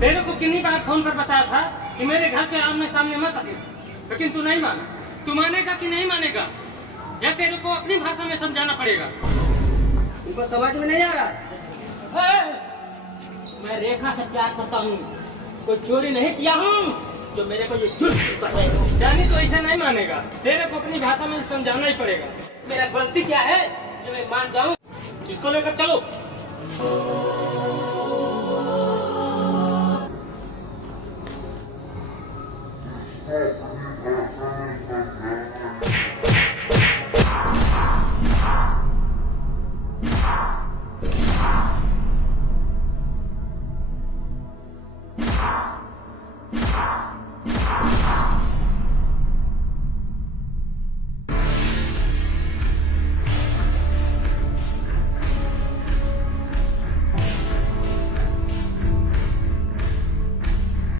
तेरे को कितनी बार फोन पर बताया था कि मेरे घर के आमने सामने मत आए, लेकिन तू नहीं माना। तू मानेगा कि नहीं मानेगा, या तेरे को अपनी भाषा में समझाना पड़ेगा? तुमको समझ में नहीं आ रहा? मैं रेखा से प्यार करता हूँ, कोई चोरी नहीं किया हूँ जो मेरे को ये झूठ कर रहे हो। जानी तो ऐसा नहीं मानेगा, तेरे को अपनी भाषा में समझाना ही पड़ेगा। मेरा गलती क्या है जो मैं मान जाऊँ? इसको लेकर चलो।